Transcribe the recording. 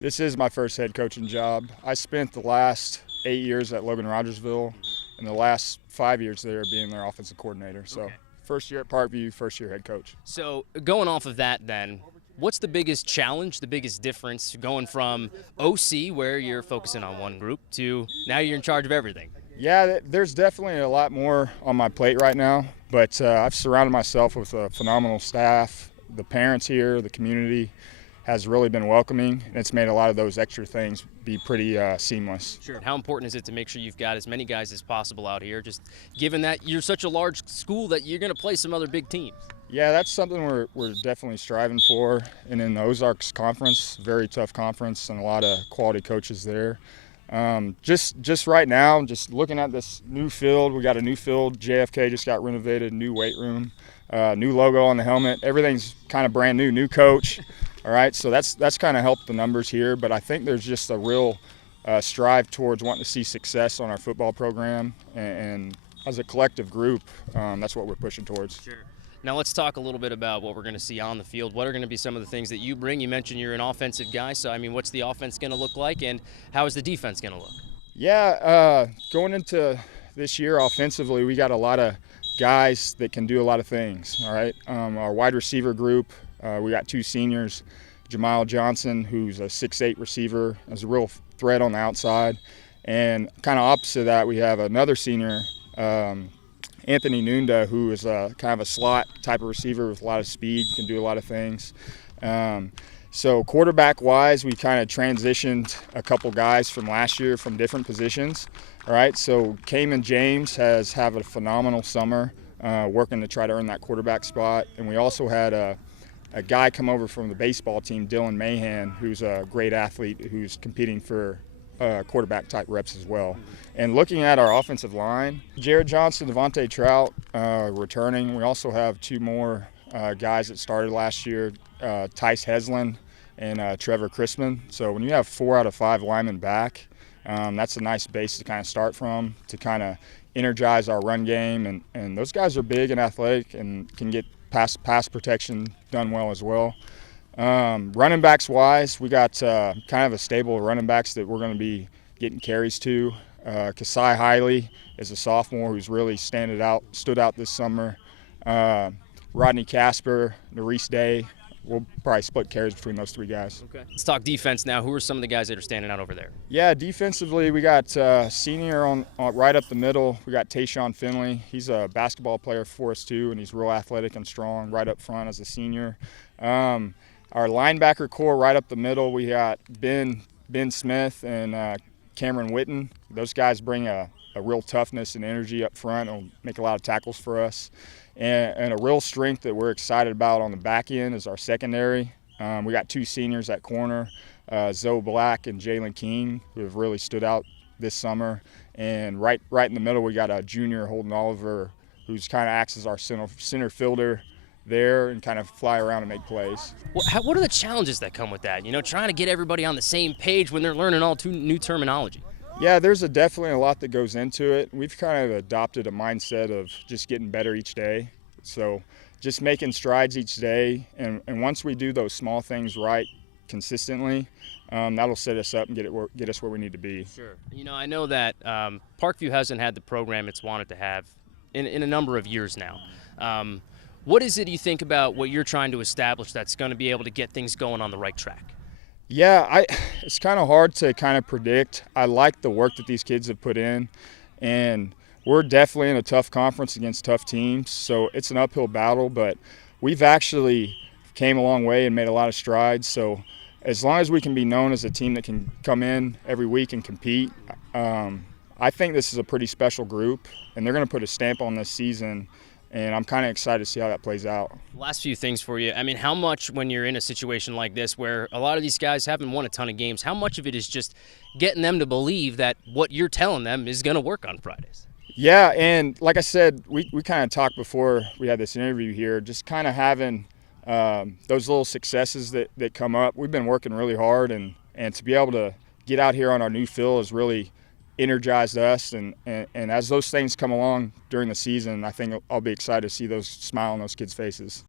This is my first head coaching job. I spent the last 8 years at Logan Rogersville and the last 5 years there being their offensive coordinator. So Okay. first year at Parkview, first year head coach. So going off of that then, what's the biggest challenge, the biggest difference going from OC, where you're focusing on one group, to now you're in charge of everything? Yeah, there's definitely a lot more on my plate right now, but I've surrounded myself with a phenomenal staff. The parents here, the community has really been welcoming, and it's made a lot of those extra things be pretty seamless. Sure. How important is it to make sure you've got as many guys as possible out here, just given that you're such a large school that you're going to play some other big teams? Yeah, that's something we're definitely striving for. And in the Ozarks Conference, very tough conference, and a lot of quality coaches there. Just right now, just looking at this new field, we got a new field. JFK just got renovated, new weight room, new logo on the helmet. Everything's kind of brand new, new coach. All right, so that's kind of helped the numbers here. But I think there's just a real strive towards wanting to see success on our football program, and as a collective group, that's what we're pushing towards. Sure. Now let's talk a little bit about what we're going to see on the field. What are going to be some of the things that you bring? You mentioned you're an offensive guy, so I mean, what's the offense going to look like, and how is the defense going to look? Yeah, going into this year offensively, we got a lot of guys that can do a lot of things. All right, our wide receiver group, we got two seniors, Jamal Johnson, who's a 6'8" receiver, has a real threat on the outside, and kind of opposite of that, we have another senior. Anthony Nunda, who is kind of a slot type of receiver with a lot of speed, can do a lot of things. So quarterback-wise, we kind of transitioned a couple guys from last year from different positions. All right, so Cayman James has had a phenomenal summer working to try to earn that quarterback spot. And we also had a guy come over from the baseball team, Dylan Mahan, who's a great athlete who's competing for quarterback type reps as well. And looking at our offensive line, Jared Johnson, Devontae Trout returning. We also have two more guys that started last year, Tice Heslin and Trevor Crispin. So when you have 4 out of 5 linemen back, that's a nice base to kind of start from to kind of energize our run game. And those guys are big and athletic and can get pass protection done well as well. Running backs wise, we got kind of a stable of running backs that we're going to be getting carries to. Kasai Hiley is a sophomore who's really stood out this summer. Rodney Casper, Maurice Day. We'll probably split carries between those 3 guys. Okay. Let's talk defense now. Who are some of the guys that are standing out over there? Yeah, defensively, we got senior on right up the middle. We got Tayshawn Finley. He's a basketball player for us too, and he's real athletic and strong right up front as a senior. Our linebacker core right up the middle, we got Ben Smith and Cameron Witten. Those guys bring a real toughness and energy up front and will make a lot of tackles for us. And a real strength that we're excited about on the back end is our secondary. We got 2 seniors at corner, Zoe Black and Jalen King, who have really stood out this summer. And right in the middle, we got a junior, Holden Oliver, who's kind of acts as our center fielder there and kind of fly around and make plays. Well, what are the challenges that come with that? You know, trying to get everybody on the same page when they're learning all new terminology. Yeah, there's definitely a lot that goes into it. We've kind of adopted a mindset of just getting better each day. So just making strides each day. And once we do those small things right consistently, that'll set us up and get us where we need to be. Sure. You know, I know that Parkview hasn't had the program it's wanted to have in a number of years now. What is it you think about what you're trying to establish that's going to be able to get things going on the right track? Yeah, it's kind of hard to kind of predict. I like the work that these kids have put in, and we're definitely in a tough conference against tough teams, so it's an uphill battle, but we've actually came a long way and made a lot of strides. So as long as we can be known as a team that can come in every week and compete, I think this is a pretty special group, and they're going to put a stamp on this season. And I'm kind of excited to see how that plays out. Last few things for you. I mean, how much when you're in a situation like this where a lot of these guys haven't won a ton of games, how much of it is just getting them to believe that what you're telling them is going to work on Fridays? Yeah, and like I said, we kind of talked before we had this interview here, just kind of having those little successes that come up. We've been working really hard, and to be able to get out here on our new field has really energized us, and as those things come along during the season, I think I'll be excited to see those smile on those kids' faces.